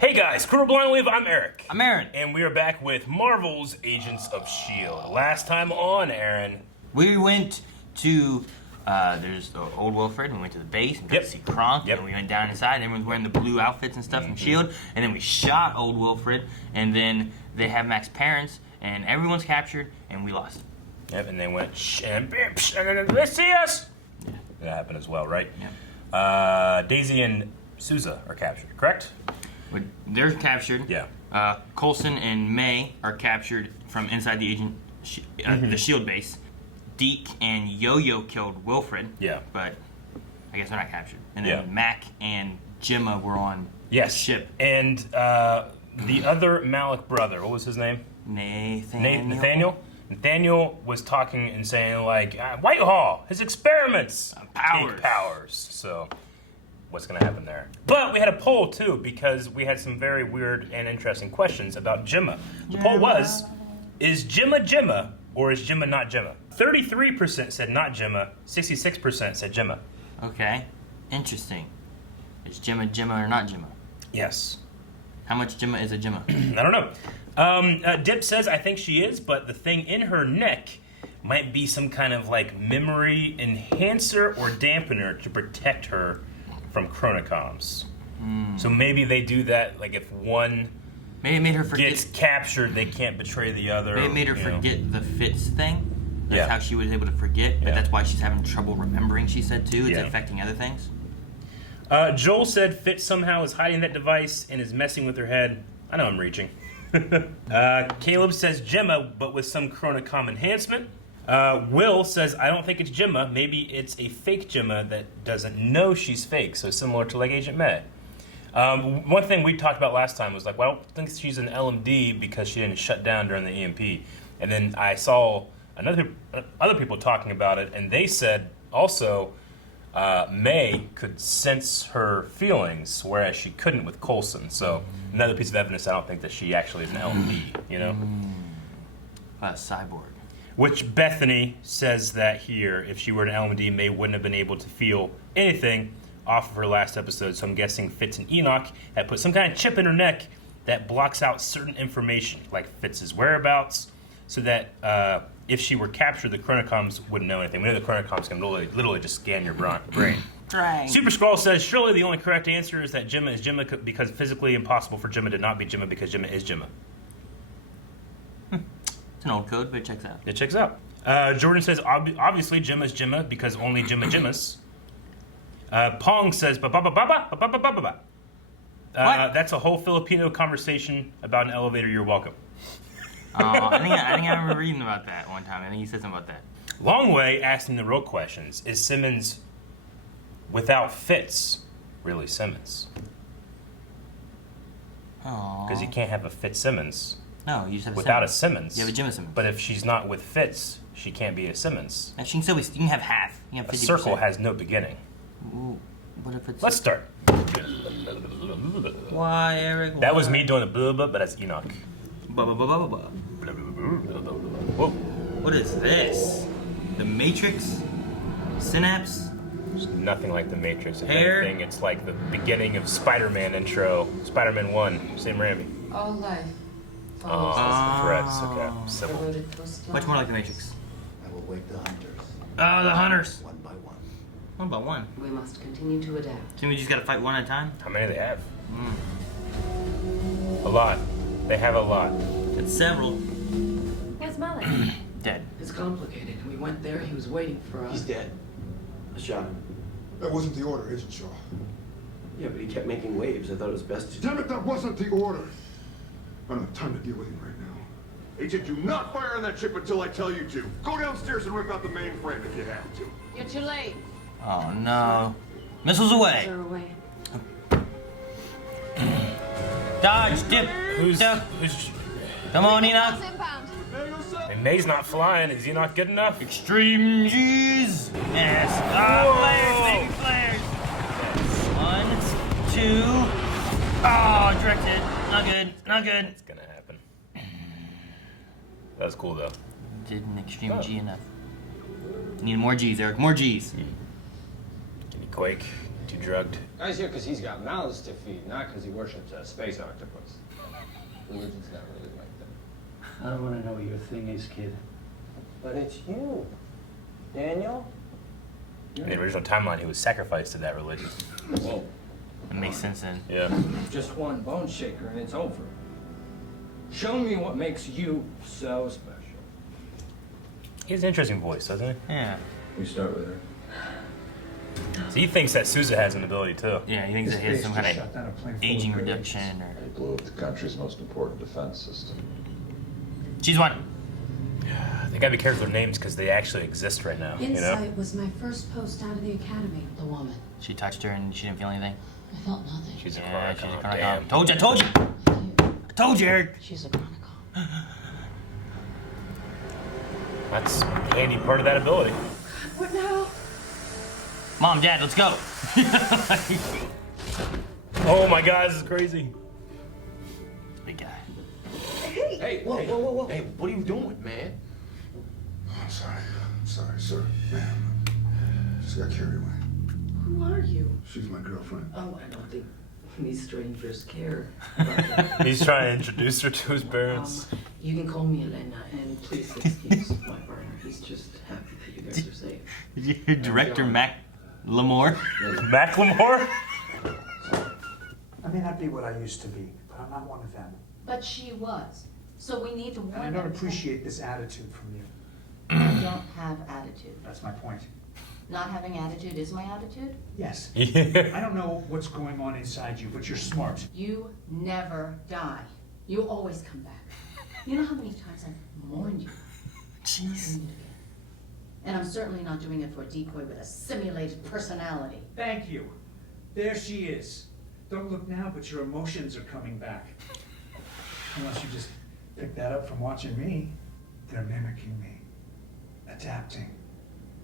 Hey guys, Crew Blind Wave, I'm Eric. I'm Aaron. And we are back with Marvel's Agents of S.H.I.E.L.D. Last time on, Aaron. We went to, there's Old Wilfred, and we went to the base and got to see Kronk, and we went down inside, and everyone's wearing the blue outfits and stuff from S.H.I.E.L.D., and then we shot Old Wilfred, and then they have Mack's parents, and everyone's captured, and we lost. Yep, and they went, and they see us! Yeah. That happened as well, right? Yeah. Daisy and Sousa are captured, correct? They're captured. Yeah. Coulson and May are captured from inside the the S.H.I.E.L.D. base. Deke and Yo-Yo killed Wilfred. Yeah. But I guess they're not captured. And then Mack and Gemma were on the ship. And the other Malik brother, what was his name? Nathaniel. Nathaniel was talking and saying, like, Whitehall, his experiments take powers. So, what's going to happen there? But we had a poll, too, because we had some very weird and interesting questions about Gemma. The poll was, is Gemma Gemma, or is Gemma not Gemma? 33% said not Gemma, 66% said Gemma. Okay. Interesting. Is Gemma Gemma or not Gemma? Yes. How much Gemma is a Gemma? I don't know. Dip says, I think she is, but the thing in her neck might be some kind of, like, memory enhancer or dampener to protect her from chronocoms. So maybe they do that, like, if one Maybe it made her forget. gets captured, they can't betray the other. Maybe it made her forget the Fitz thing. That's Yeah. how she was able to forget, but that's why she's having trouble remembering, she said, too. It's Yeah. affecting other things. Joel said Fitz somehow is hiding that device and is messing with her head. I know I'm reaching. Caleb says Gemma, but with some chronocom enhancement. Will says, I don't think it's Gemma. Maybe it's a fake Gemma that doesn't know she's fake, so similar to, like, Agent May. One thing we talked about last time was, like, well, I don't think she's an LMD because she didn't shut down during the EMP. And then I saw other people talking about it, and they said also May could sense her feelings, whereas she couldn't with Coulson. So another piece of evidence, I don't think that she actually is an LMD, you know? A cyborg. Which Bethany says that here, if she were an LMD, May wouldn't have been able to feel anything off of her last episode. So I'm guessing Fitz and Enoch had put some kind of chip in her neck that blocks out certain information, like Fitz's whereabouts, so that if she were captured, the chronocoms wouldn't know anything. We know the chronocoms can literally just scan your brain. Right. Super Scroll says, surely the only correct answer is that Gemma is Gemma because physically impossible for Gemma to not be Gemma because Gemma is Gemma. It's an old code, but it checks out. It checks out. Jordan says, obviously Gemma's Gemma because only Gemma Gemmas. Pong says, ba-ba-ba-ba-ba-ba-ba-ba-ba. That's a whole Filipino conversation about an elevator. You're welcome. I think I remember reading about that one time. I think you said something about that. Longway asking the real questions. Is Simmons without Fitz really Simmons? Oh. Because you can't have a Fitzsimmons No, you just have without Simmons. a Simmons. You have a Gemma Simmons. But if she's not with Fitz, she can't be a Simmons. Now, she can still be, you can have half. You can have 50%. A circle has no beginning. Ooh, what if it's... Let's start. Why, Eric? Why? That was me doing the blah blah, but that's Enoch. Ba-ba-ba-ba-ba. Whoa. What is this? The Matrix? Synapse? There's nothing like the Matrix. If Hair? anything, it's like the beginning of Spider-Man intro. Spider-Man 1, Sam Raimi. All life Oh, follows that's the threads. Okay. Simple. corroded coastline. Much more like the Matrix. I will wake the hunters. Oh, the hunters. One by one. One by one. We must continue to adapt. So we just gotta fight one at a time? How many do they have? A lot. They have a lot. It's several. Where's Malik? Dead. It's complicated. We went there, he was waiting for us. He's dead. I shot him. That wasn't the order, Agent Shaw. Yeah, but he kept making waves. I thought it was best to... Damn it, that wasn't the order. I don't have time to deal with him right now. Agent, do not fire on that ship until I tell you to. Go downstairs and rip out the mainframe if you have to. You're too late. Oh no. Missiles away. They're away. Dodge, dip, duck. Come on, Enoch. And May's not flying. Is he not good enough? Extreme G's. Yes. Ah, flares, baby, flares. 1, 2. Oh, directed. Not good. Not good. It's gonna happen. That was cool though. Didn't extreme G enough. Need more G's, Eric. More G's. Give me Quake. too drugged. Guy's here because he's got mouths to feed, not because he worships a space octopus. Religion's not really like that. I don't want to know what your thing is, kid. But it's you, Daniel. In the original timeline, he was sacrificed to that religion. Whoa. It makes sense then. Yeah. Just one bone shaker and it's over. Show me what makes you so special. He has an interesting voice, doesn't he? Yeah. We start with her. So he thinks that Sousa has an ability too. Yeah, he thinks that he has some kind of aging reduction or. They blew up the country's most important defense system. She's one. They gotta be careful with their names because they actually exist right now. Insight You know? was my first post out of the academy. The woman. She touched her and she didn't feel anything. I felt nothing. She's a Yeah, Chronicon. she's a Damn. Chronicon. Told you. I told you, Eric. She's a chronicle. That's a handy part of that ability. What now? Mom, Dad, let's go. Oh my God, this is crazy. Big guy. Hey, whoa. Hey, what are you doing, man? I'm sorry, sir. Man, just got carried away. Who are you? She's my girlfriend. Oh, I don't think these strangers care about that. He's trying to introduce her to his parents. You can call me Elena, and please excuse my partner. He's just happy that you guys are safe. Did you hear director McLemore? McLemore? I may not be what I used to be, but I'm not one of them. But she was. So we need to warn And I don't them. appreciate this attitude from you. I don't have attitude. That's my point. Not having attitude is my attitude. Yes. Yeah. I don't know what's going on inside you, but you're smart. You never die. You always come back. You know how many times I've warned you? Jeez. And I'm certainly not doing it for a decoy with a simulated personality. Thank you. There she is. Don't look now, but your emotions are coming back. Unless you just picked that up from watching me. They're mimicking me. Adapting.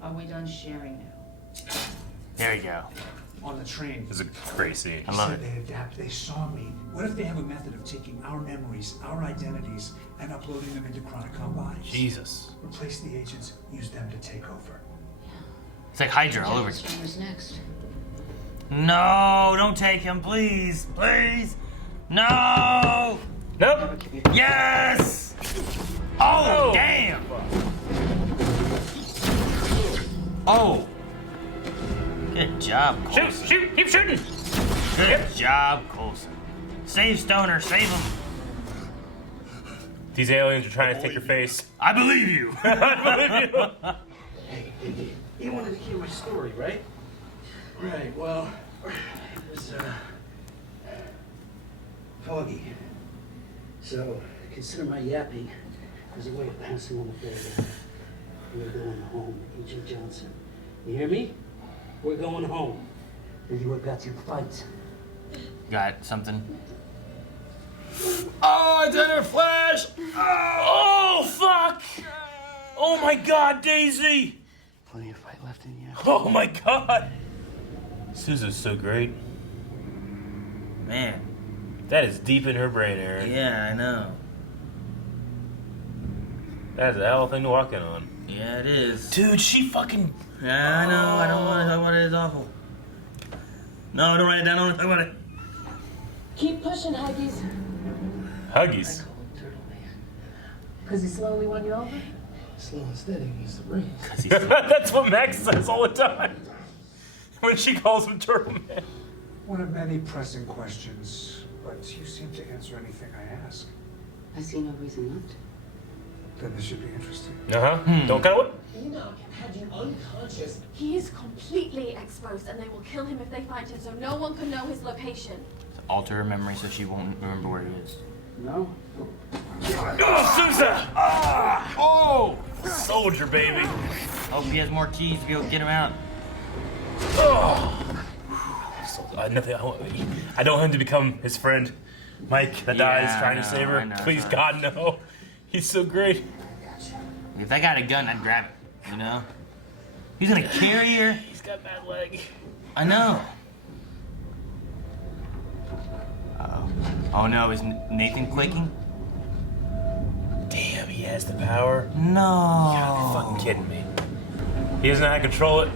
Are we done sharing now? There you go. On the train. This is a great scene. I love said it. they adapt, they saw me. What if they have a method of taking our memories, our identities, and uploading them into Chronicon bodies? Jesus. Replace the agents, use them to take over. It's like Hydra all over. Stranger's next. No, don't take him, please. Please. No. Nope. Yes. Oh, damn. Oh. Good job, Coulson. Shoot! Keep shooting! Good job, Coulson. Save Stoner, save him. These aliens are trying to take your face. I believe you. I believe you. Hey, you wanted to hear my story, right? Right, well, it was, foggy. So, consider my yapping as a way of passing on the favor. We're going home, Agent Johnson. You hear me? We're going home. Maybe we've got to fight. Got something? Oh, it's in her flash! Oh, fuck! Oh my God, Daisy! Plenty of fight left in you. Oh my God! Susan's so great. Man. That is deep in her brain, Aaron. Yeah, I know. That's a hell of a thing to walk in on. Yeah, it is. Dude, she fucking... Yeah, I know. I don't want to talk about it. It's awful. No, don't write it down. I don't want to talk about it. Keep pushing, Huggies. Huggies. Call him Turtle Man. Because he slowly won you over? Slow and steady means the brains. That's what Max says all the time. When she calls him Turtle Man. one of many pressing questions, but you seem to answer anything I ask. I see no reason not to. Then this should be interesting. Don't cut it. Enoch had you unconscious. He is completely exposed, and they will kill him if they find him, so no one can know his location. Alter her memory so she won't remember where he is. No. Oh, Sousa! Ah! Oh! Soldier, baby. Hope he has more keys to be able to get him out. Oh! Nothing. I don't want him to become his friend, Mike, that dies trying to save her. Please, God, no. He's so great. If that guy had a gun, I'd grab it, you know? He's gonna carry her. He's got bad leg. I know. Uh-oh. Oh no, is Nathan quaking? Damn, he has the power. No. You gotta be fucking kidding me. He doesn't know how to control it.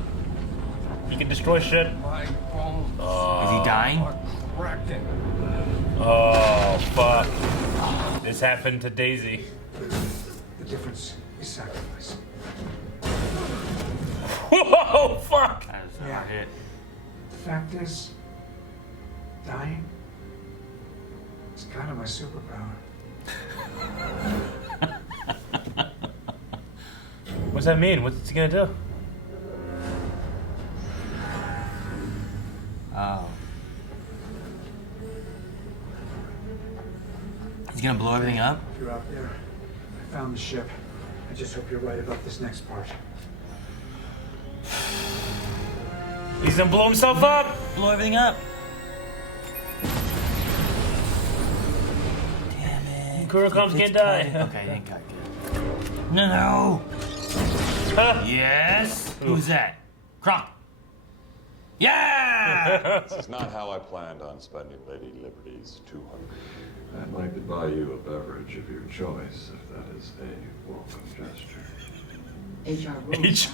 He can destroy shit. My bones dying? Oh, fuck. This happened to Daisy. The difference is sacrifice. Whoa, fuck! That was a Yeah. hit. The fact is, dying is kind of my superpower. What's that mean? What's he gonna do? Oh. He's gonna blow everything up? If you're out there, I found the ship. I just hope you're right about this next part. He's gonna blow himself up! Blow everything up. Damn it. Kurokoms can't die. Okay, thank God. No. Huh? Yes. Who's that? Kronk. Yeah! This is not how I planned on spending Lady Liberty's 200. I'd like to buy you a beverage of your choice, if that is a welcome gesture. HR rules.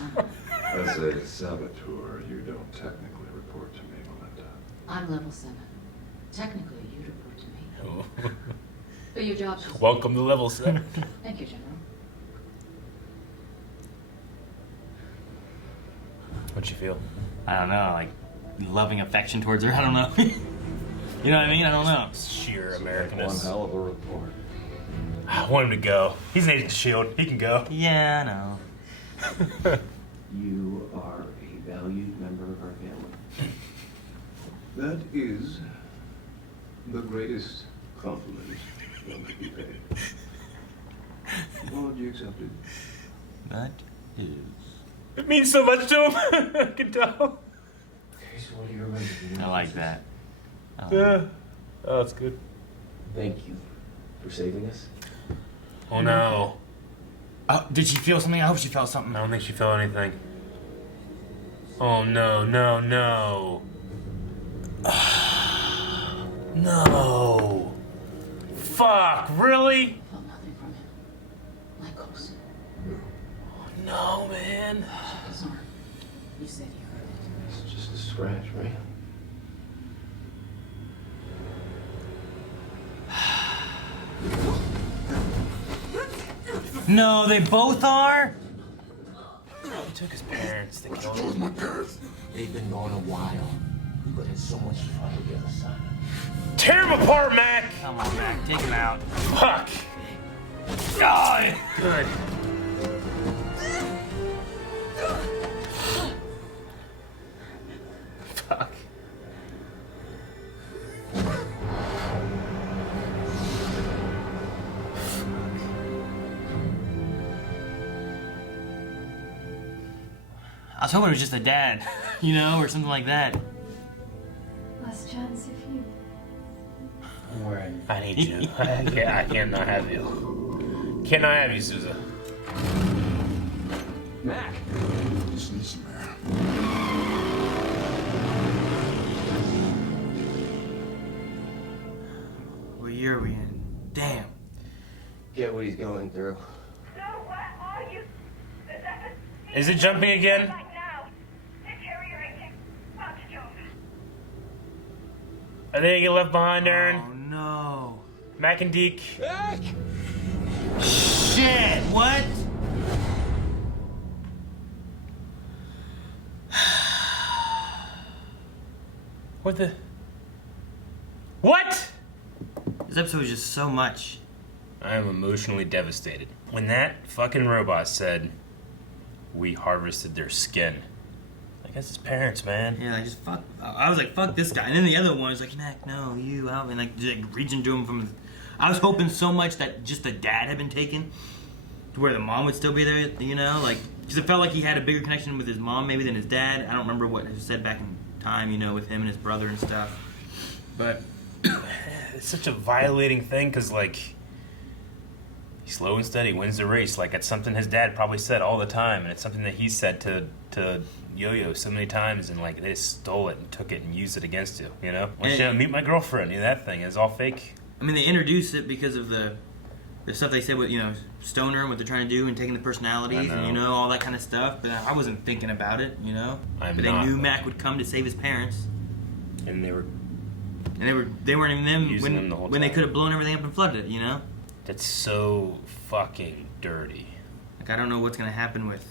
As a saboteur, you don't technically report to me, Melinda. I'm level 7. Technically, you'd report to me. But your job's just... Welcome to level 7. Thank you, General. What'd you feel? I don't know, like loving affection towards her. I don't know. You know what I mean? I don't know. Sheer One Americanness. hell of a report. I want him to go. He's an agent of S.H.I.E.L.D. He can go. Yeah, I know. You are a valued member of our family. That is the greatest compliment one could be paid. Apology accepted. That is. It means so much to him. I can tell. Okay, so what do you remember? I like that. Yeah. Oh, that's good. Thank you for saving us. Oh no. Oh, did she feel something? I hope she felt something. I don't think she felt anything. Oh no, no, no. No. Fuck, really? I felt nothing from him. Like Coulson. Oh no, man. Check his arm. You said you heard it. It's just a scratch, right? No, they both are? He took his parents. They killed him. My parents. They've been gone a while, but had so much fun together, son. Tear him apart, Mack! Come on, Mack. Take him out. Fuck! God! Good. Fuck. I was hoping it was just a dad, you know, or something like that. Last chance if you... I need you. I cannot have you. Cannot have you, Sousa. Mack! Just need some air. What year are we in? Damn. Get what he's going through. So what are you... Is it jumping again? Right now. Deteriorating. About to jump. Are they gonna get left behind, Aaron? Oh no. Mack and Deke. Mack! Shit, what? What the? What? This episode was just so much. I am emotionally devastated. When that fucking robot said, we harvested their skin. Like, that's his parents, man. Yeah, like just fuck. I was like, fuck this guy. And then the other one was like, Mack, no, you out. And like, just, like reaching to him from. I was hoping so much that just the dad had been taken to where the mom would still be there, you know? Like, because it felt like he had a bigger connection with his mom maybe than his dad. I don't remember what was said back in time, you know, with him and his brother and stuff. But. It's such a violating thing, because, like, he's slow and steady, wins the race. Like, it's something his dad probably said all the time, and it's something that he said to Yo-Yo so many times, and, like, they just stole it and took it and used it against you, you know? Once you meet my girlfriend, you know, that thing is all fake. I mean, they introduced it because of the stuff they said with, you know, Stoner and what they're trying to do and taking the personalities and, you know, all that kind of stuff. But I wasn't thinking about it, you know? But they knew Mack would come to save his parents. And they were And they weren't even them Using them the whole when they time. could have blown everything up and flooded it, you know? That's so fucking dirty. Like, I don't know what's gonna happen with,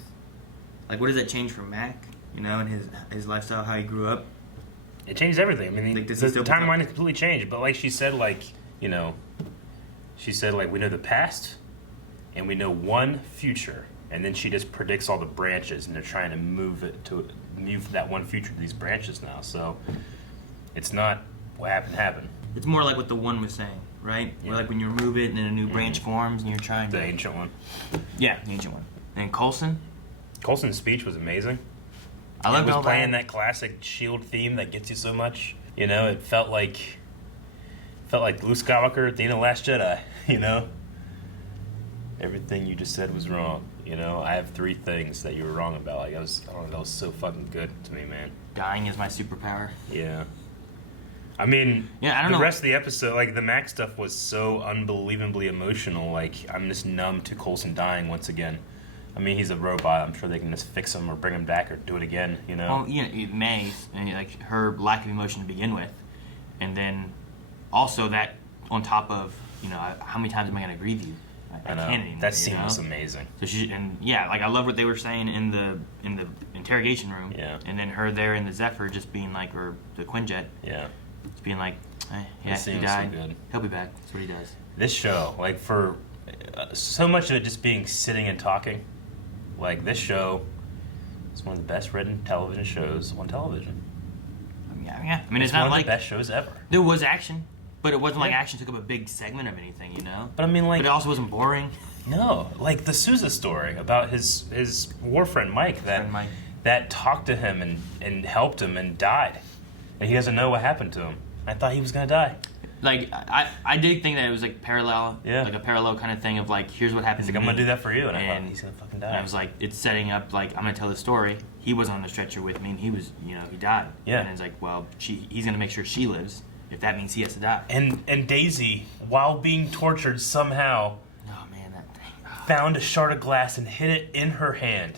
like, what does that change for Mack? You know, and his lifestyle, how he grew up. It changed everything. I mean, Like, the does he still timeline has completely changed. But like she said, like, you know, she said, like, we know the past and we know one future. And then she just predicts all the branches, and they're trying to move that one future to these branches now. So it's not what happened. It's more like what the one was saying, right? Yeah. Where, like, when you remove it and then a new branch forms and you're trying The to... ancient one. Yeah, the ancient one. And Coulson? Coulson's speech was amazing. I loved It was all playing that. that classic Shield theme that gets you so much. You know, it felt like Luke Skywalker at the end of Last Jedi. You know, everything you just said was wrong. You know, I have 3 things that you were wrong about. Like, I don't know, that was so fucking good to me, man. Dying is my superpower. Yeah. I mean, Yeah, I don't the know. rest of the episode, like the Mac stuff was so unbelievably emotional. Like, I'm just numb to Coulson dying once again. I mean, he's a robot. I'm sure they can just fix him or bring him back or do it again, you know? Well, you know, May, and like her lack of emotion to begin with, and then also that on top of, you know, how many times am I going to agree with you? I know. can't anymore, That scene you know? was amazing. So like I love what they were saying in the interrogation room. Yeah. And then her there in the Zephyr just being like, or the Quinjet. Yeah. Just being like, yeah, That scene he was so died. good. He'll be back. That's what he does. This show, like, for so much of it just being sitting and talking, like, this show is one of the best written television shows on television. Yeah. I mean, it's one not of like the best shows ever. there was action, but it wasn't like Yeah. action took up a big segment of anything, you know. But I mean, like, But it also wasn't boring. no, like the Sousa story about his war friend Mike that talked to him and helped him and died, and he doesn't know what happened to him. I thought he was gonna die. Like I did think that it was like parallel, like a parallel kind of thing of like, here's what happened. He's to like, I'm gonna me. do that for you, and I thought he's gonna fucking die. And I was like, it's setting up like I'm gonna tell the story. He was on the stretcher with me, and he was, you know, he died. Yeah. And it's like, well, he's gonna make sure she lives. If that means he has to die. And Daisy, while being tortured, somehow found a shard of glass and hid it in her hand.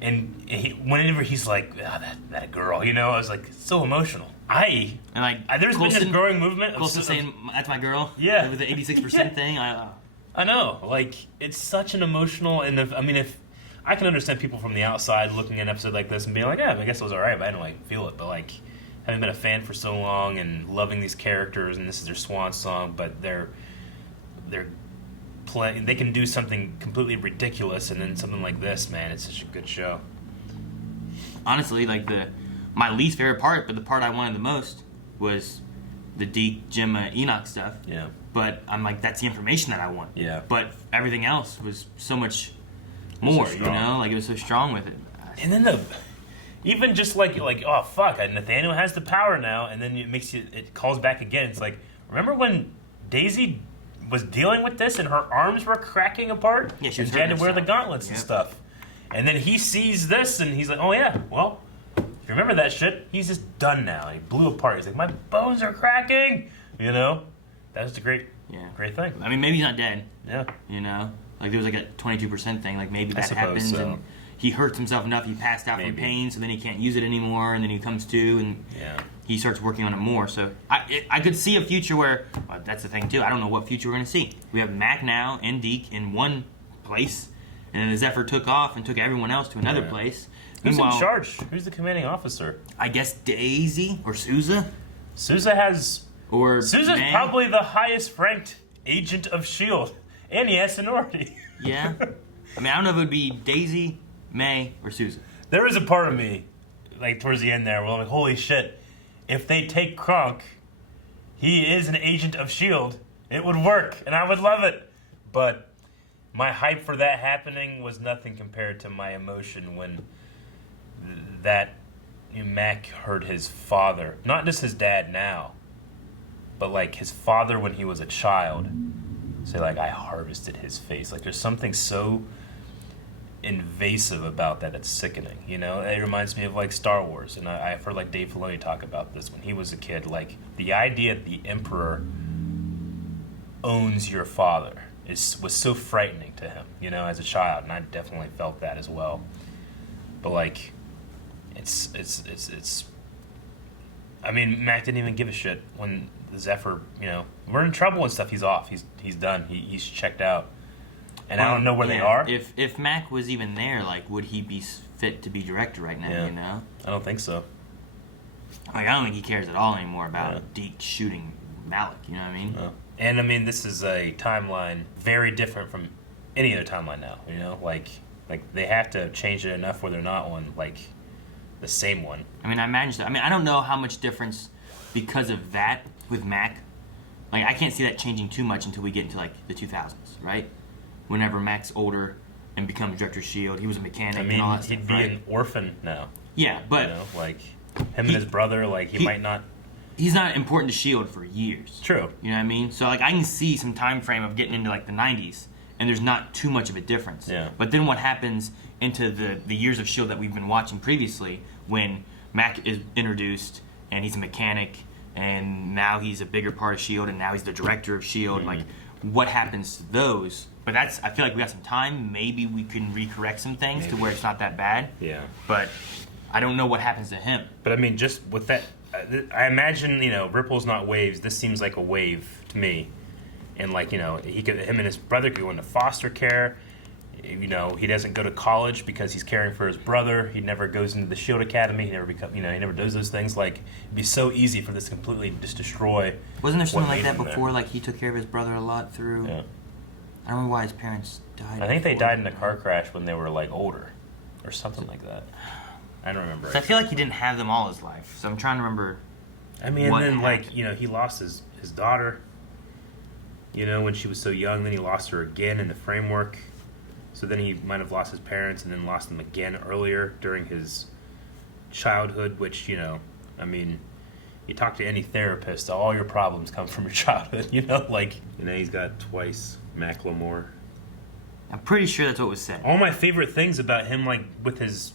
And whenever he's like, that a girl, you know, I was like, so emotional. There's been this growing movement. Coulson saying, that's my girl. Yeah. With the 86% thing. I know. Like, it's such an emotional, and if I can understand people from the outside looking at an episode like this and being like, yeah, I guess it was alright, but I didn't like feel it. But like, having been a fan for so long and loving these characters, and this is their swan song, but they're playing. They can do something completely ridiculous, and then something like this, man, it's such a good show. Honestly, like my least favorite part, but the part I wanted the most was the Deke, Gemma, Enoch stuff. Yeah. But I'm like, that's the information that I want. Yeah. But everything else was so much more, so you know? Like, it was so strong with it. And then even just like oh fuck, Nathaniel has the power now, and then it calls back again. It's like, remember when Daisy was dealing with this and her arms were cracking apart? Yeah, she was and she had to hurting wear the herself. gauntlets and Yep. stuff. And then he sees this and he's like, oh yeah, well, if you remember that shit, he's just done now. He blew apart. He's like, my bones are cracking. You know, that was a great thing. I mean, maybe he's not dead. Yeah. You know? Like, there was like a 22% thing. Like, maybe I that suppose happens so. and he hurts himself enough, he passed out from pain, so then he can't use it anymore, and then he comes to, and he starts working on it more. So I could see a future where, well, that's the thing too, I don't know what future we're going to see. We have Mack now and Deke in one place, and then the Zephyr took off and took everyone else to another place. Who's in Meanwhile, charge? Who's the commanding officer? I guess Daisy or Sousa. Sousa's May. probably the highest ranked agent of S.H.I.E.L.D. And he has seniority. Yeah. I mean, I don't know if it would be Daisy, May, or Sousa. There is a part of me, like towards the end there, where I'm like, holy shit, if they take Kronk, he is an agent of S.H.I.E.L.D., it would work, and I would love it. But my hype for that happening was nothing compared to my emotion when Mack heard his father, not just his dad now, but like his father when he was a child, say like, I harvested his face. Like, there's something so invasive about that, it's sickening, you know? It reminds me of like Star Wars, and I've heard like Dave Filoni talk about this when he was a kid. Like, the idea that the Emperor owns your father was so frightening to him, you know, as a child, and I definitely felt that as well. But like, it's I mean, Mack didn't even give a shit when Zephyr, we're in trouble and stuff. He's off. He's done. He's checked out. And I don't know where they are. If Mack was even there, like, would he be fit to be director right now? I don't think so. Like, I don't think he cares at all anymore about Deke shooting Malik. You know what I mean? And I mean, this is a timeline very different from any other timeline now. Like they have to change it enough where they're not on like the same one. I mean, I imagine so. I mean, I don't know how much difference because of that with Mack. Like, I can't see that changing too much until we get into like the 2000s, right? Whenever Mack's older and becomes Director Shield, he was a mechanic. I mean, and all that he'd stuff, be right? an orphan now. Yeah, but like him and his brother, like he might not. He's not important to Shield for years. True. You know what I mean? So like, I can see some time frame of getting into like the 90s, and there's not too much of a difference. Yeah. But then what happens into the years of Shield that we've been watching previously, when Mack is introduced and he's a mechanic, and now he's a bigger part of Shield, and now he's the director of Shield. Like, what happens to those? But I feel like we got some time. Maybe we can recorrect some things to where it's not that bad. Yeah. But I don't know what happens to him. But I mean, just with that, I imagine ripples, not waves. This seems like a wave to me, and like him and his brother could go into foster care. He doesn't go to college because he's caring for his brother. He never goes into the Shield Academy. He never does those things. Like, it'd be so easy for this to completely just destroy. Wasn't there something like that before? Like, he took care of his brother a lot through. Yeah. I don't know why his parents died. I think they died in a car crash when they were like older, or something like that. I don't remember. I feel like he didn't have them all his life, so I'm trying to remember. I mean, and then happened. He lost his daughter. When she was so young, then he lost her again in the framework. So then he might have lost his parents and then lost them again earlier during his childhood, which, I mean, you talk to any therapist, all your problems come from your childhood, he's got twice McLemore. I'm pretty sure that's what was said. All my favorite things about him, like, with his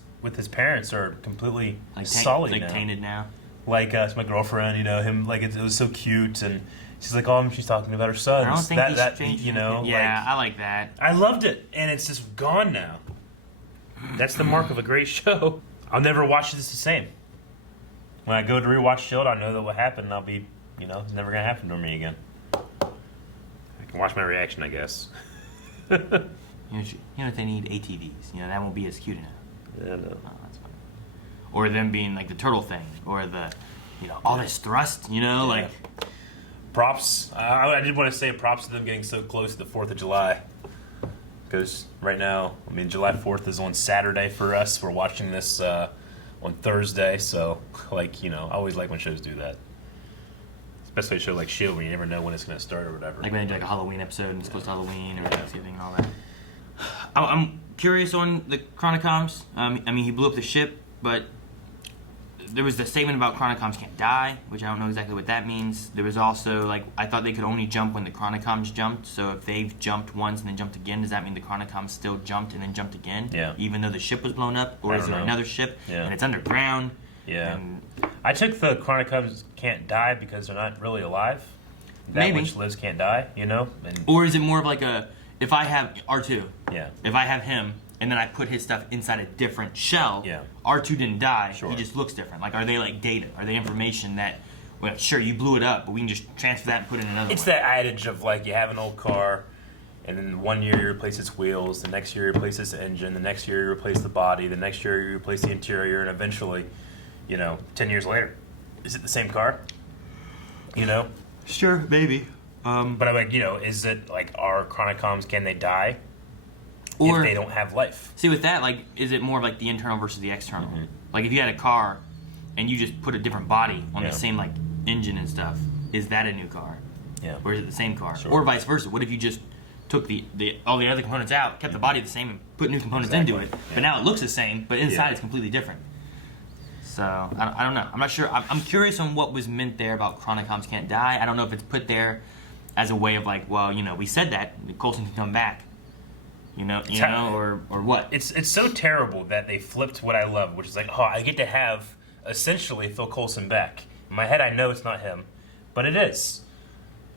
parents are completely solid now. Tainted now. Like, it's my girlfriend, him, like, it was so cute, and she's like, she's talking about her sons. I don't think he's changed. Yeah, I like that. I loved it, and it's just gone now. That's the mark of a great show. I'll never watch this the same. When I go to rewatch Shield, I know that what happened, and I'll be, it's never going to happen to me again. I can watch my reaction, I guess. If they need ATVs, that won't be as cute enough. Yeah, no. Oh, that's fine. Or them being like the turtle thing, or the, all this thrust, like. Props. I did want to say props to them getting so close to the 4th of July. Because right now, I mean, July 4th is on Saturday for us. We're watching this on Thursday, so, I always like when shows do that. Especially a show like S.H.I.E.L.D. when you never know when it's going to start or whatever. Like when they do like a Halloween episode and it's close to Halloween or Thanksgiving and all that. I'm curious on the Chronicoms. I mean, he blew up the ship, but there was the statement about Chronicoms can't die, which I don't know exactly what that means. There was also, I thought they could only jump when the Chronicoms jumped, so if they've jumped once and then jumped again, does that mean the Chronicoms still jumped and then jumped again? Yeah. Even though the ship was blown up? Or is there another ship and it's underground? Yeah. I took the Chronicoms can't die because they're not really alive. That which lives can't die, And, or is it more of like if I have R2, yeah. If I have him, and then I put his stuff inside a different shell, R2 didn't die, he just looks different. Like, are they like data? Are they information that, well, sure, you blew it up, but we can just transfer that and put it in another It's that adage of, you have an old car, and then 1 year you replace its wheels, the next year you replace its engine, the next year you replace the body, the next year you replace the interior, and eventually, 10 years later, is it the same car? Sure, maybe. But I'm like, is it, are Chronicoms, can they die? Or if they don't have life. See, with that, is it more of the internal versus the external? Mm-hmm. Like, if you had a car and you just put a different body on the same, engine and stuff, is that a new car? Yeah. Or is it the same car? Sure. Or vice versa? What if you just took all the other components out, kept the body the same, and put new components into it, but now it looks the same, but inside it's completely different? So, I don't know. I'm not sure. I'm curious on what was meant there about Chronicoms can't die. I don't know if it's put there as a way of we said that, Coulson can come back. Or what? It's so terrible that they flipped what I love, which is I get to have essentially Phil Coulson back. In my head, I know it's not him, but it is.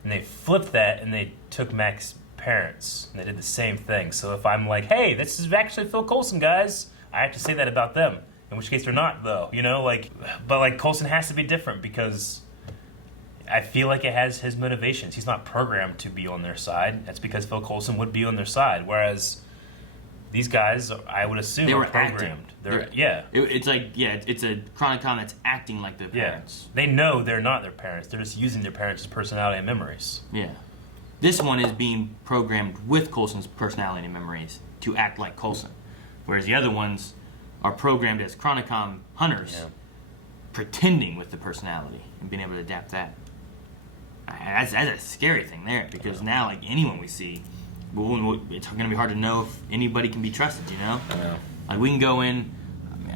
And they flipped that, and they took Mack's parents, and they did the same thing. So if I'm like, hey, this is actually Phil Coulson, guys, I have to say that about them. In which case they're not, though. You know, like, but like Coulson has to be different because I feel like it has his motivations. He's not programmed to be on their side. That's because Phil Coulson would be on their side, whereas these guys, I would assume, they were programmed. It's like it's a Chronicom that's acting like their parents. They know they're not their parents. They're just using their parents' personality and memories. Yeah. This one is being programmed with Coulson's personality and memories to act like Coulson, whereas the other ones are programmed as Chronicom hunters, pretending with the personality and being able to adapt that. That's a scary thing there, because now, like, anyone we see, it's going to be hard to know if anybody can be trusted, you know? Like, we can go in,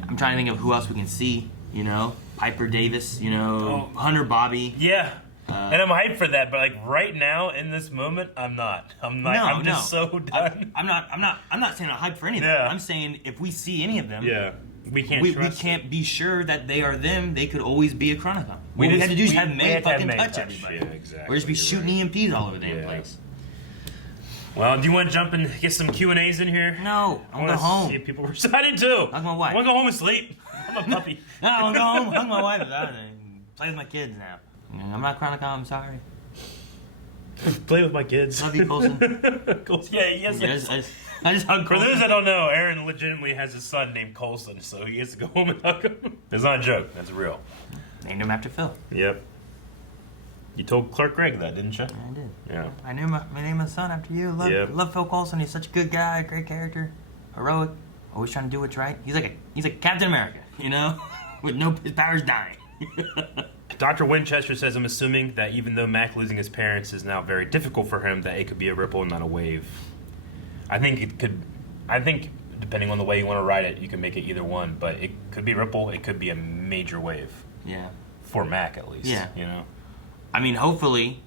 I'm trying to think of who else we can see, you know? Piper Davis, you know, Hunter Bobby. Yeah. And I'm hyped for that, but like right now in this moment, I'm not. I'm just so done. I'm not saying I'm hyped for any of them. I'm saying if we see any of them, we can't be sure that they are them. They could always be a Chronicom. What we had to do is have May fucking touch everybody. Yeah, exactly. Or just be shooting EMPs all over the damn place. Well, do you want to jump and get some Q&As in here? No, I want to go home. See if people were excited too. Hug my wife. I want to go home and sleep. I'm a puppy. No, I want to go home, hug my wife, play with my kids now. I'm not Chronicom, I'm sorry. Play with my kids. Love you, Coulson. Yes. I just hug For Coulson. those that don't know, Aaron legitimately has a son named Coulson, so he has to go home and hug him. It's not a joke. That's real. Named him after Phil. Yep. You told Clark Gregg that, didn't you? I did. Yeah. I named my son after you. Love Phil Coulson. He's such a good guy, great character, heroic, always trying to do what's right. He's like Captain America, you know, with his powers dying. Dr. Winchester says, I'm assuming that even though Mack losing his parents is now very difficult for him, that it could be a ripple and not a wave. I think depending on the way you want to ride it, you can make it either one, but it could be ripple, it could be a major wave. Yeah. For Mack, at least. Yeah. You know? I mean, hopefully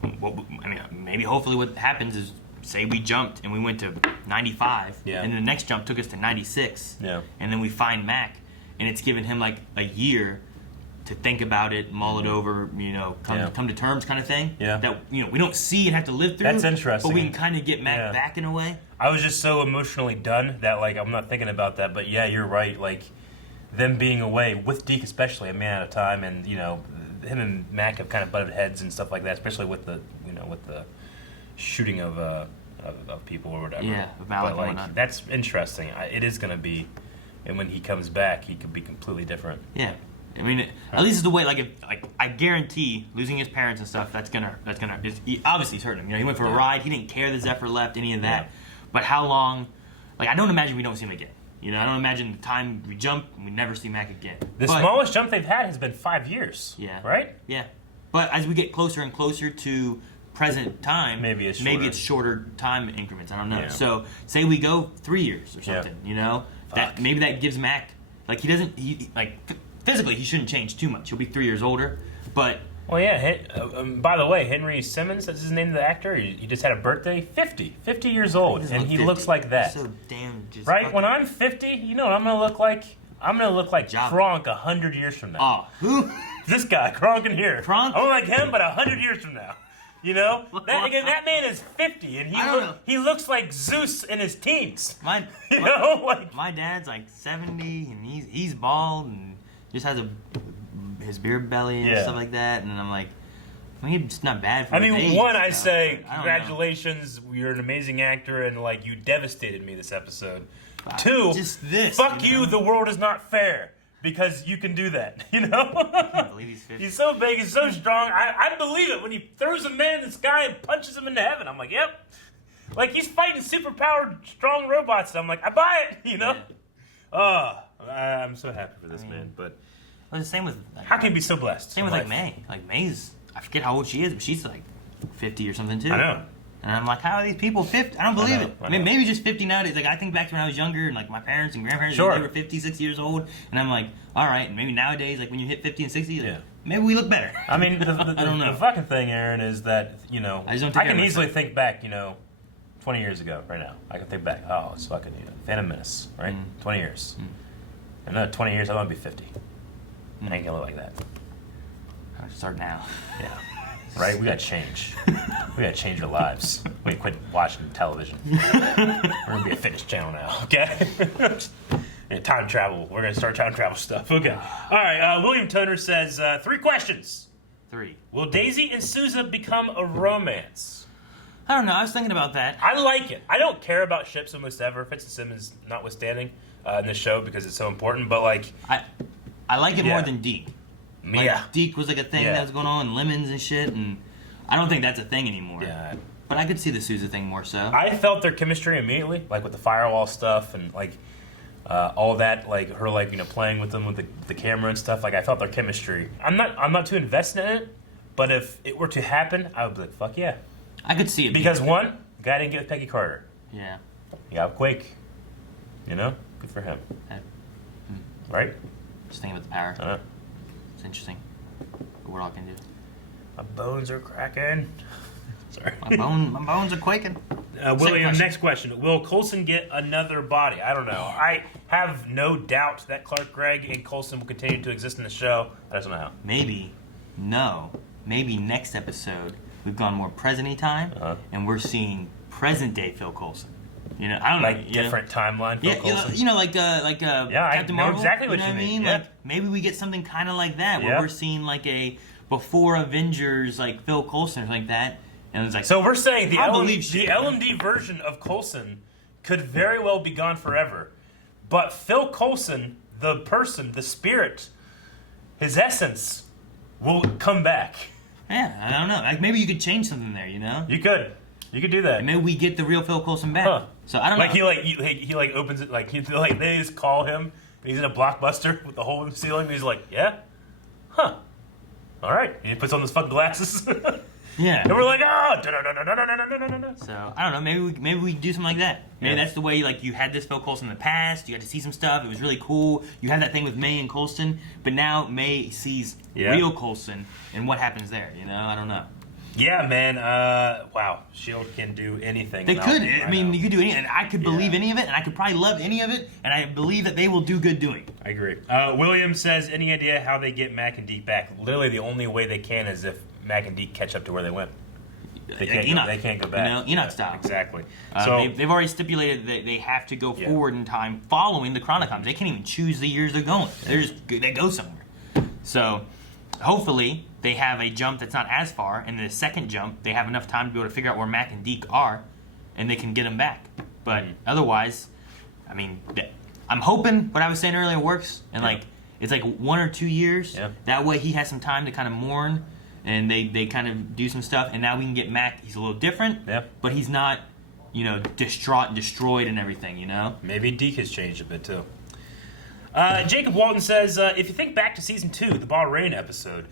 what happens is, say we jumped and we went to 95, and the next jump took us to 96, and then we find Mack, and it's given him like a year to think about it, mull it over, you know, come to terms kind of thing. Yeah. That, you know, we don't see and have to live through. That's interesting. But we can kind of get Mack back in a way. I was just so emotionally done that, like, I'm not thinking about that. But yeah, you're right. Like, them being away, with Deke especially, a man at a time, and, you know, him and Mack have kind of butted heads and stuff like that, especially with the, you know, with the shooting of people or whatever. Yeah, of Malik but, and like, whatnot. that's interesting. It is going to be, and when he comes back, he could be completely different. Yeah. I mean, at least it's the way. I guarantee losing his parents and stuff. Obviously he's hurting him. You know, he went for a ride. He didn't care that Zephyr left, any of that. But how long? Like, I don't imagine we don't see him again. You know, I don't imagine the time we jump and we never see Mack again. The smallest jump they've had has been 5 years. Yeah. Right? Yeah. But as we get closer and closer to present time, maybe it's shorter time increments. I don't know. Yeah. So say we go 3 years or something. You know, maybe that gives Mack, like, physically, he shouldn't change too much. He'll be 3 years older, but... Well, yeah. By the way, Henry Simmons, that's his name of the actor. He just had a birthday. 50 years old, and he looks like that. So damn just... Right? When I'm 50, you know what I'm going to look like? I'm going to look like Kronk 100 years from now. Oh, who? This guy, Kronk in here. Kronk? I'm like him, but 100 years from now. You know? That man is 50, and he looks like Zeus in his teens. My dad's like 70, and he's bald, and just has his beer belly and stuff like that, and I'm like, it's not bad for his age. I say congratulations, you're an amazing actor, and like you devastated me this episode. Wow. 2, fuck you, the world is not fair. Because you can do that, you know? I can't believe he's 50. He's so big, he's so strong. I believe it when he throws a man in the sky and punches him into heaven. I'm like, yep. Like, he's fighting super-powered, strong robots. I'm like, I buy it, you know? I'm so happy for this man, but... Well, the same with... how can you be so blessed? Same with, like, May. Like, May's... I forget how old she is, but she's, like, 50 or something, too. I know. And I'm like, how are these people 50? I don't believe it. I mean, maybe just 50 nowadays. Like, I think back to when I was younger, and, like, my parents and grandparents, they were 50, 60 years old, and I'm like, all right, and maybe nowadays, like, when you hit 50 and 60, like, maybe we look better. I mean, I don't know. The fucking thing, Aaron, is that, you know, I can easily think back, you know, 20 years ago, right now. I can think back, it's fucking, you know, Phantom Menace, right? 20 years. In another 20 years, I want to be 50. I ain't gonna look like that. I start now. Yeah. Right? We gotta change. We gotta change our lives. We quit watching television. We're gonna be a fitness channel now, okay? Yeah, time travel. We're going to start time travel stuff. Okay. All right. William Toner says 3 questions. 3. Will Daisy and Sousa become a romance? I don't know. I was thinking about that. I like it. I don't care about ships almost ever, Fitzsimmons notwithstanding, in this show because it's so important. But like, I like it more than Deke. Like, Yeah. Deke was like a thing that was going on, and lemons and shit, and I don't think that's a thing anymore. Yeah. But I could see the Sousa thing more so. I felt their chemistry immediately, like with the firewall stuff and like all that, like her like playing with them with the camera and stuff. Like I felt their chemistry. I'm not too invested in it, but if it were to happen, I would be like, fuck yeah. I could see it because one, the guy didn't get with Peggy Carter. Yeah. He got with Quake. Good for him. Right? Just thinking about the power. It's interesting. What we're all can do. My bones are cracking. Sorry. My bones are quaking. William, next question. Will Coulson get another body? I don't know. I have no doubt that Clark Gregg and Coulson will continue to exist in the show. I just don't know how. Maybe next episode we've gone more present-y time, and we're seeing present-day Phil Coulson. I don't know. Like different timeline Phil Coulson? Captain Marvel. I know exactly what you mean. Yeah. Like, maybe we get something kind of like that, where we're seeing like a before Avengers, like Phil Coulson or something like that. And it's like, so we're saying the LMD version of Coulson could very well be gone forever. But Phil Coulson, the person, the spirit, his essence, will come back. Yeah, I don't know. Like maybe you could change something there, You could do that. And maybe we get the real Phil Coulson back. Huh. So I don't know. He opens it they just call him and he's in a blockbuster with the hole in the ceiling and he's like, yeah? Huh. All right. And he puts on those fucking glasses. Yeah. And we're like, oh! So, I don't know, maybe we do something like that. Maybe that's the way, like, you had this Phil Coulson in the past, you got to see some stuff, it was really cool, you had that thing with May and Coulson, but now May sees real Coulson, and what happens there, I don't know. Yeah, man, wow, S.H.I.E.L.D. can do anything. They could, you could do anything, and I could believe any of it, and I could probably love any of it, and I believe that they will do good doing. I agree. William says, any idea how they get Mack and Deke back? Literally the only way they can is if Mack and Deke catch up to where they went. They can't go back. Enoch style. Exactly. So they've already stipulated that they have to go forward in time following the Chronicons. They can't even choose the years they're going. They go somewhere. So hopefully they have a jump that's not as far, and the second jump they have enough time to be able to figure out where Mack and Deke are, and they can get them back. But otherwise, I'm hoping what I was saying earlier works, and it's like 1 or 2 years. Yeah. That way he has some time to kind of mourn. And they kind of do some stuff, and now we can get Mack. He's a little different, but he's not, distraught and destroyed and everything, Maybe Deke has changed a bit, too. Jacob Walton says, if you think back to Season 2, the Bahrain episode,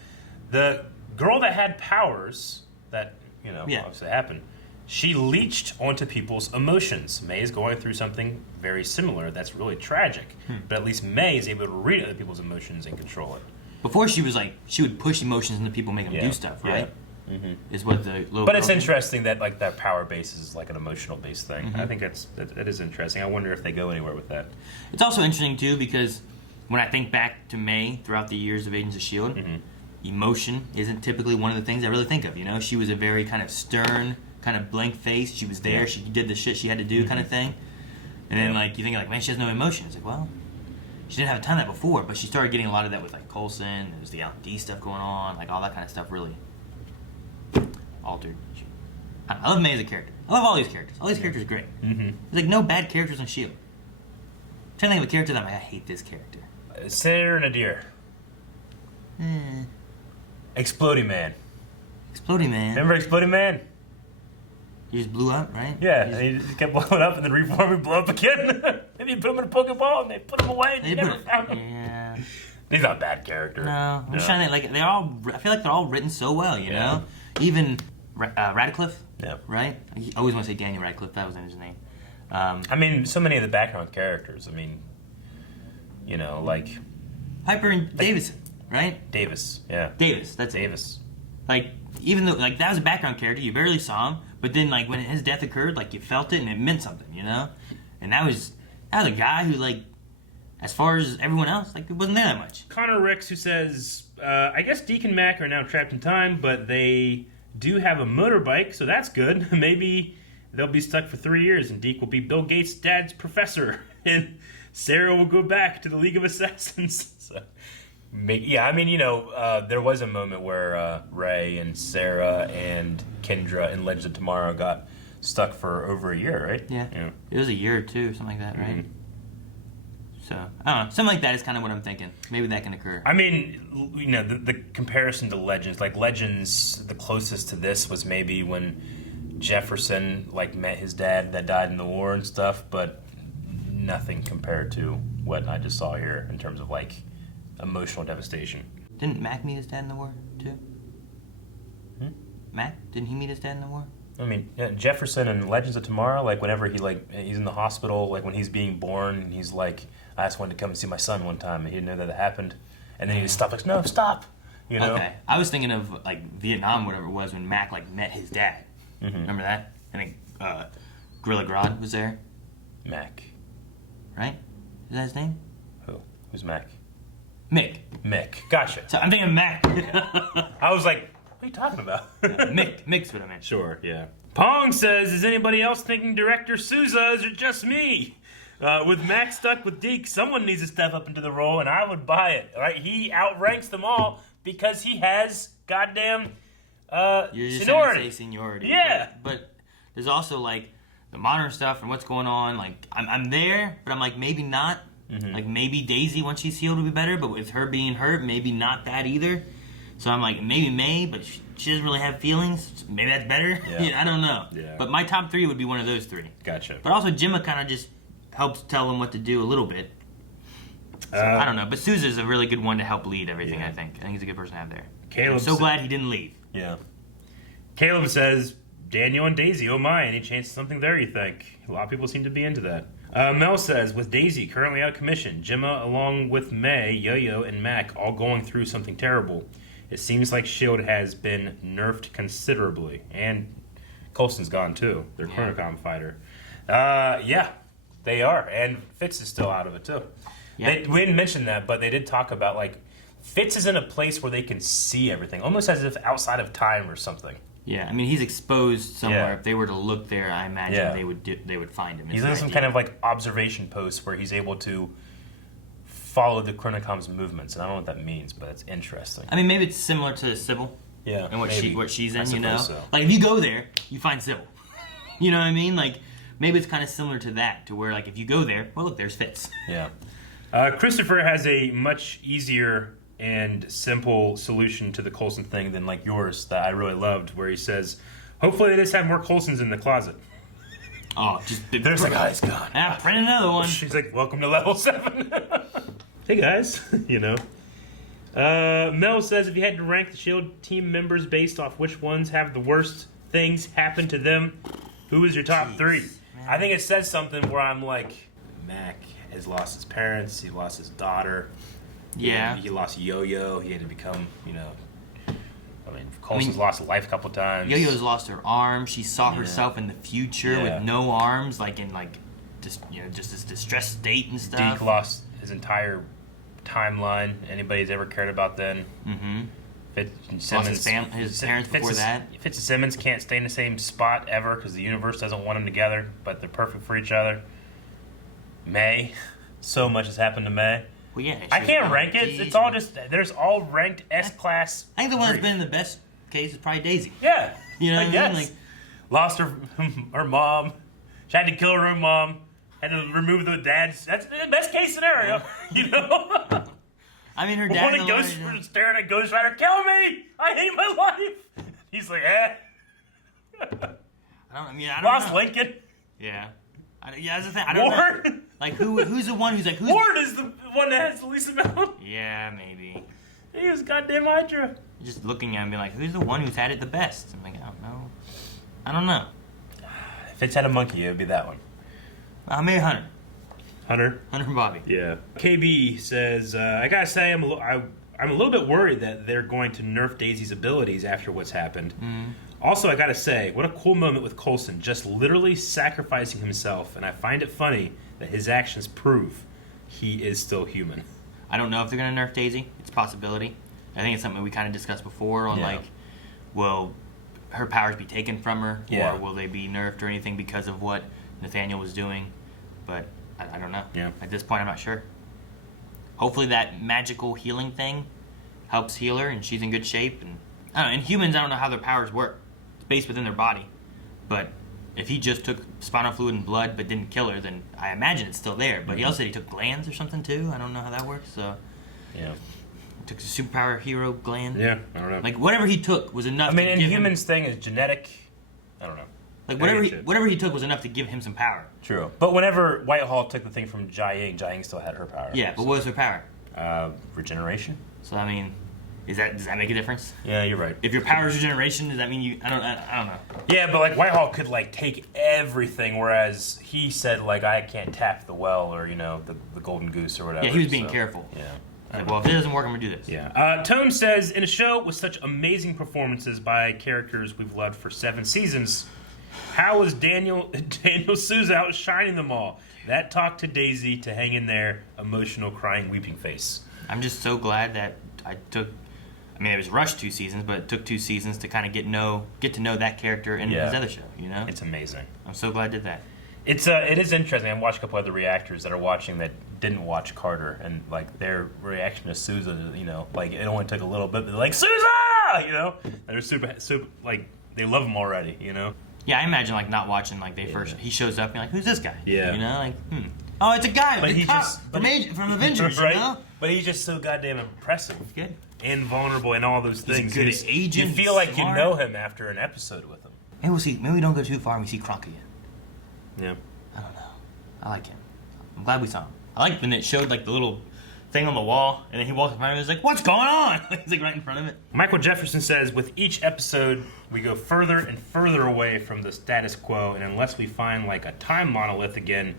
the girl that had powers that, obviously happened, she leached onto people's emotions. May is going through something very similar that's really tragic, but at least May is able to read other people's emotions and control it. Before she was like, she would push emotions into people, make them do stuff, right? Yeah. Mm-hmm. Is what the little. But it's interesting that that power base is like an emotional based thing. Mm-hmm. I think that is interesting. I wonder if they go anywhere with that. It's also interesting too because when I think back to May throughout the years of Agents of S.H.I.E.L.D., emotion isn't typically one of the things I really think of. She was a very kind of stern, kind of blank face. She was there. She did the shit she had to do, kind of thing. And then you think man, she has no emotion. It's like, well. She didn't have a ton of that before, but she started getting a lot of that with Coulson. There was the L&D stuff going on, all that kind of stuff really altered. I love May as a character. I love all these characters. All these characters are great. Mm-hmm. There's no bad characters on S.H.I.E.L.D. I'm trying to think of a character that I hate this character. Senator Nadir. Exploding Man. Exploding Man. Remember Exploding Man? He just blew up, right? Yeah, and he just kept blowing up and then reforming, blow up again. Maybe you put him in a Pokeball and they put him away and you never found him. Yeah. He's not a bad character. No, I'm just trying to I feel like they're all written so well, know? Even Radcliffe, right? I always want to say Daniel Radcliffe, that was his name. So many of the background characters, Piper and Davison, right? Davis, yeah. Davis, that's Davis. Even though, that was a background character, you barely saw him, but then, when his death occurred, you felt it and it meant something, And that was a guy who, as far as everyone else, it wasn't there that much. Connor Ricks, who says, I guess Deke and Mack are now trapped in time, but they do have a motorbike, so that's good. Maybe they'll be stuck for 3 years and Deke will be Bill Gates' dad's professor. And Sarah will go back to the League of Assassins. So, I mean, there was a moment where Ray and Sarah and Kendra in Legends of Tomorrow got stuck for over a year, right? Yeah. It was a year or two, something like that, right? So, I don't know. Something like that is kind of what I'm thinking. Maybe that can occur. I mean, the comparison to Legends, like Legends, the closest to this was maybe when Jefferson, met his dad that died in the war and stuff, but nothing compared to what I just saw here in terms of, emotional devastation. Didn't Mack meet his dad in the war, too? Mack? Didn't he meet his dad in the war? I mean, Jefferson in Legends of Tomorrow, whenever he's in the hospital, when he's being born, and he's like, I just wanted to come and see my son one time, and he didn't know that happened. And then he just stopped, no, stop! Okay. I was thinking of, Vietnam, whatever it was, when Mack, met his dad. Mm-hmm. Remember that? I think Gorilla Grodd was there. Mack. Right? Is that his name? Who? Who's Mack? Mick. Gotcha. So I'm thinking Mack. I was like, what are you talking about? Mick's what I meant. Sure, yeah. Pong says, is anybody else thinking Director Souza, or just me? With Mack stuck with Deke, someone needs to step up into the role, and I would buy it. All right? He outranks them all because he has goddamn You're just seniority. saying seniority. Yeah. But there's also, the modern stuff and what's going on. I'm there, but I'm maybe not. Mm-hmm. Maybe Daisy, once she's healed, will be better, but with her being hurt, maybe not that either. So I'm maybe May, but she doesn't really have feelings. Maybe that's better. Yeah. I don't know. Yeah. But my top 3 would be one of those 3. Gotcha. But also, Gemma kind of just helps tell him what to do a little bit. So, I don't know. But Sousa's a really good one to help lead everything, I think. I think he's a good person to have there. I'm so glad he didn't leave. Yeah. Caleb says, Daniel and Daisy, oh my, any chance of something there, you think? A lot of people seem to be into that. Mel says, with Daisy currently out of commission, Gemma along with May, Yo-Yo, and Mack all going through something terrible. It seems like S.H.I.E.L.D. has been nerfed considerably. And Coulson's gone too, their Chronocom fighter. Yeah, they are. And Fitz is still out of it too. Yeah. We didn't mention that, but they did talk about Fitz is in a place where they can see everything, almost as if outside of time or something. Yeah, I mean, he's exposed somewhere. If they were to look there, I imagine they would find him. He's in some kind of observation post where he's able to follow the Chronocom's movements, and I don't know what that means, but it's interesting. I mean, maybe it's similar to Sybil. Yeah, and what she's in, So. If you go there, you find Sybil. You know what I mean? Maybe it's kind of similar to that, to where if you go there, well, look, there's Fitz. Yeah. Christopher has a much easier and simple solution to the Coulson thing than yours that I really loved, where he says, hopefully they just have more Coulsons in the closet. Oh, just there's he's gone. Print another one. She's like, welcome to level 7. Hey guys, Mel says, if you had to rank the S.H.I.E.L.D. team members based off which ones have the worst things happen to them, who is your top 3? Man. I think it says something where I'm Mack has lost his parents, he lost his daughter. Yeah. He lost Yo-Yo. He had to become, Coulson's lost a life a couple times. Yo-Yo's lost her arm. She saw herself in the future with no arms, just this distressed state and stuff. Deke lost his entire timeline. Anybody's ever cared about then. Mm-hmm. Fitzsimmons, his parents before that. Fitzsimmons can't stay in the same spot ever because the universe doesn't want them together, but they're perfect for each other. May, so much has happened to May. Well, yeah, I can't rank it. It's all just there's all ranked S-class. I think the one that's been in the best case is probably Daisy. Yeah, you know what I mean? Lost her mom. She had to kill her own mom. Had to remove the dad's. That's the best case scenario, I mean, her dad. One Ghost staring at Ghost Rider, kill me! I hate my life. He's like, I don't lost know. Lincoln. Yeah. That's the thing. I don't know. Who's the one who's who's... Ward is the one that has the least amount. Yeah, maybe. He was goddamn Hydra. Just looking at him, being who's the one who's had it the best? I'm I don't know. If it's had a monkey, it would be that one. Maybe Hunter. Hunter and Bobby. Yeah. KB says, I gotta say, I'm a little bit worried that they're going to nerf Daisy's abilities after what's happened. Mm-hmm. Also, I gotta say, what a cool moment with Coulson, just literally sacrificing himself, and I find it funny that his actions prove he is still human. I don't know if they're gonna nerf Daisy. It's a possibility. I think it's something we kind of discussed before on will her powers be taken from her, or will they be nerfed or anything because of what Nathaniel was doing? But I don't know. Yeah. At this point, I'm not sure. Hopefully that magical healing thing helps heal her and she's in good shape. And I don't know, in humans, I don't know how their powers work. It's based within their body. But if he just took spinal fluid and blood but didn't kill her, then I imagine it's still there. But he also said he took glands or something too. I don't know how that works. So yeah. Took a superpower hero gland. Yeah, I don't know. Like whatever he took was enough. I mean, to in give humans' thing is genetic. I don't know. Like whatever he took was enough to give him some power. True. But whenever Whitehall took the thing from Jia Ying still had her power. Yeah, but what was her power? Regeneration. So I mean, does that make a difference? Yeah, you're right. If your power is regeneration, does that mean you? I don't know. Yeah, but like Whitehall could like take everything, whereas he said like I can't tap the well or the golden goose or whatever. Yeah, he was being careful. Yeah. Like, well, if it doesn't work, I'm gonna do this. Yeah. Tone says, in a show with such amazing performances by characters we've loved for 7 seasons, how was Daniel Souza outshining them all? That talk to Daisy to hang in there, emotional, crying, weeping face. I'm just so glad that I mean, it was rushed 2 seasons, but it took 2 seasons to kind of get to know that character in his other show. It's amazing. I'm so glad I did that. It is interesting. I've watched a couple other reactors that are watching that didn't watch Carter, and like their reaction to Souza, like it only took a little bit, but they're like Souza, they're super like they love him already, Yeah, I imagine like not watching like he shows up and you're like, who's this guy? Yeah. Oh, it's a guy. But the he cop just from Avengers, right? But he's just so goddamn impressive. Good. And vulnerable and all those things. He's a good agent. You feel like smart. you know him after an episode with him. Maybe we don't go too far and we see Kronk again. Yeah. I don't know. I like him. I'm glad we saw him. I like when it showed like the little thing on the wall, and then he walks by and he's like, "What's going on?" He's like right in front of it. Michael Jefferson says, with each episode, we go further and further away from the status quo, and unless we find like a time monolith again,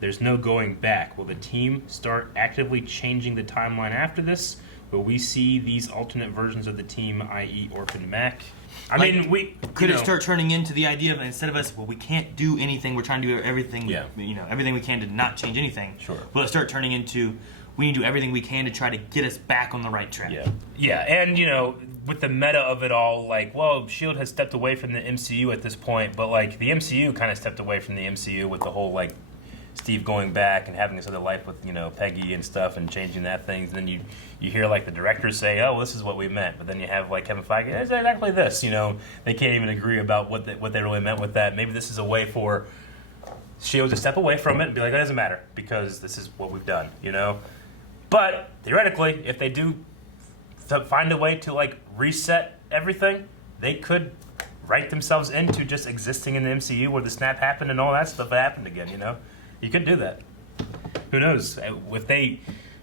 there's no going back. Will the team start actively changing the timeline after this? Will we see these alternate versions of the team, i.e. Orphan Mack? I mean, we could it start turning into the idea of instead of us, well, we can't do anything. We're trying to do everything. Everything we can to not change anything. Sure. Will it start turning into we need to do everything we can to try to get us back on the right track? Yeah, and with the meta of it all, like, well, S.H.I.E.L.D. has stepped away from the MCU at this point, but like the MCU kind of stepped away from the MCU with the whole like Steve going back and having this other life with Peggy and stuff and changing that things. And then you hear like the directors say, "Oh, well, this is what we meant," but then you have like Kevin Feige, "It's exactly this." They can't even agree about what they really meant with that. Maybe this is a way for S.H.I.E.L.D. to step away from it and be like, "It doesn't matter because this is what we've done," But theoretically, if they do find a way to like reset everything, they could write themselves into just existing in the MCU where the snap happened and all that stuff happened again. You could do that. Who knows? If they,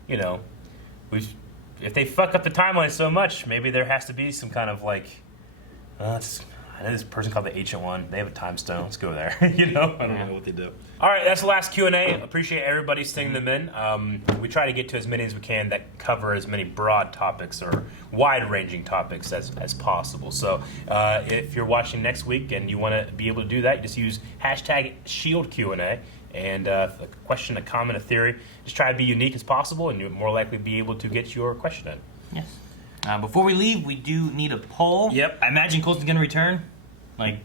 if they fuck up the timeline so much, maybe there has to be some kind of like, I know this person called the Ancient One. They have a time stone. Let's go there. I don't know what they do. All right, that's the last Q&A. Appreciate everybody sending them in. We try to get to as many as we can that cover as many broad topics or wide-ranging topics as possible. So if you're watching next week and you want to be able to do that, just use hashtag #ShieldQ&A. And a question, a comment, a theory. Just try to be unique as possible, and you'll more likely be able to get your question in. Yes. Before we leave, we do need a poll. Yep. I imagine Coulson's going to return. Like,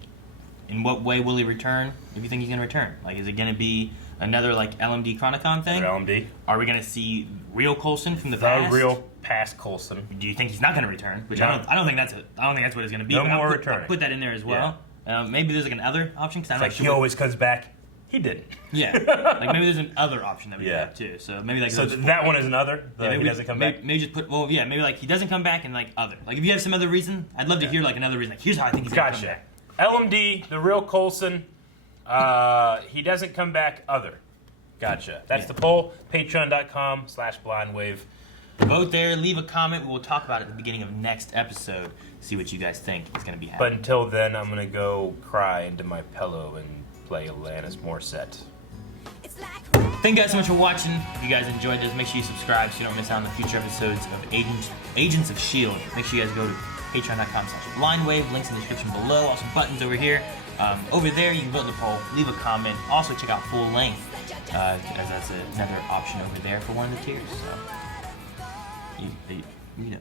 in what way will he return? If you think he's going to return, like, is it going to be another like LMD Chronicon thing? LMD. Are we going to see real Coulson from the past? The real past Coulson. Do you think he's not going to return? Which No. I don't think that's it. I don't think that's what it's going to be. No but more I'll returning. put that in there as well. Maybe there's like another option because I'm It's not like sure. he always comes back. He didn't. Yeah. Like maybe there's another option that we have too. So maybe like So those that one is another. He doesn't come back. Maybe just put maybe like he doesn't come back and like other. Like if you have some other reason, I'd love to hear like another reason. Like here's how I think he's gonna come back. LMD, the real Coulson. He doesn't come back. Other. Gotcha. That's the poll. Patreon.com/blindwave. Vote there. Leave a comment. We'll talk about it at the beginning of next episode. See what you guys think is gonna be happening. But until then, I'm gonna go cry into my pillow and play Alanis Morissette. Thank you guys so much for watching. If you guys enjoyed this, make sure you subscribe so you don't miss out on the future episodes of Agents of S.H.I.E.L.D. Make sure you guys go to patreon.com/blindwave. Links in the description below. Also buttons over here. Over there, you can vote in the poll, leave a comment. Also check out full length, as that's another option over there for one of the tiers. So, you know.